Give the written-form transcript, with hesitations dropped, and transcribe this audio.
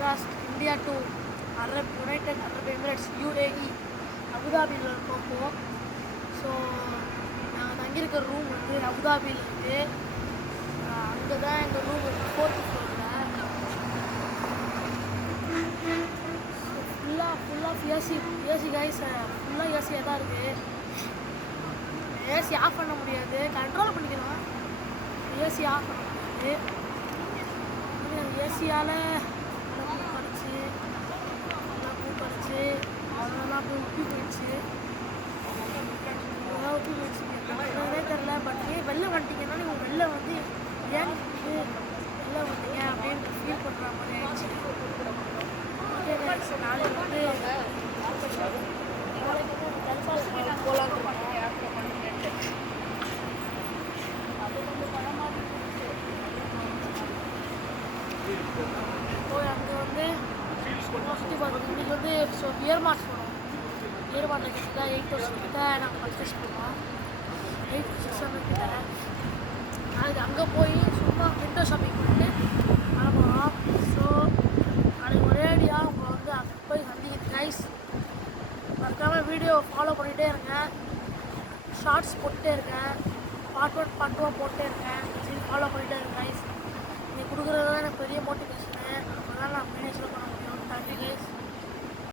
Madras India to United Arab Emirates UAE அபுதாபியில் இருக்கோம் இப்போது. ஸோ நாங்கள் தங்கியிருக்க ரூம் வந்து அபுதாபியில் இருக்குது. அங்கே தான் எங்கள் ரூம் இருக்குது 4th ஃப்ளோரில். ஃபுல்லாக ஏசி கைஸ், ஃபுல்லாக ஏசியாக தான் இருக்குது. ஏசி ஆஃப் பண்ண முடியாது, கண்ட்ரோல் பண்ணிக்கலாம். ஏசி ஆஃப் பண்ண முடியாது. ஏசியால் பூக்கடிச்சு அதெல்லாம் போய் உப்பி போயிடுச்சு. அதெல்லாம் உப்பி போயிடுச்சு என்னன்னே தெரில. பட் வெளில வந்துட்டீங்கன்னா நீங்கள் வெளில வந்து ஏன் வெளில வந்துட்டீங்க அப்படின்னு ஃபீல் பண்ணுற மாதிரி ஆயிடுச்சு. ஓகே, நாளைக்கு வந்து போகலான்னு போய் அங்கே வந்து சுற்றி பார்க்கணும். இன்றைக்கி வந்து ஸோ இயர் மார்ட்ஸ் போனோம். இயர் மார்ட்டில் கிட்ட 8,000 கிட்ட நாங்கள் பர்ச்சேஸ் பண்ணோம். 8,600 கிட்ட. நாளைக்கு அங்கே போய் சும்மா விண்டோ ஷாப்பிங் பண்ணிட்டு கிளம்புறோம். ஸோ நாளைக்கு ஒரேடியாக உங்களை வந்து அங்கே போய் சந்திக்கிறது கைஸ். மறக்காமல் வீடியோ ஃபாலோ பண்ணிகிட்டே இருங்க. ஷார்ட்ஸ் போட்டுகிட்டே இருக்கேன், பார்ட் 1 பார்ட் 2 போட்டே இருக்கேன். சரி ஃபாலோ பண்ணிகிட்டே இருக்கேன் கைஸ். நீங்கள் கொடுக்குறது தான் எனக்கு பெரிய மோட்டிவேஷன்.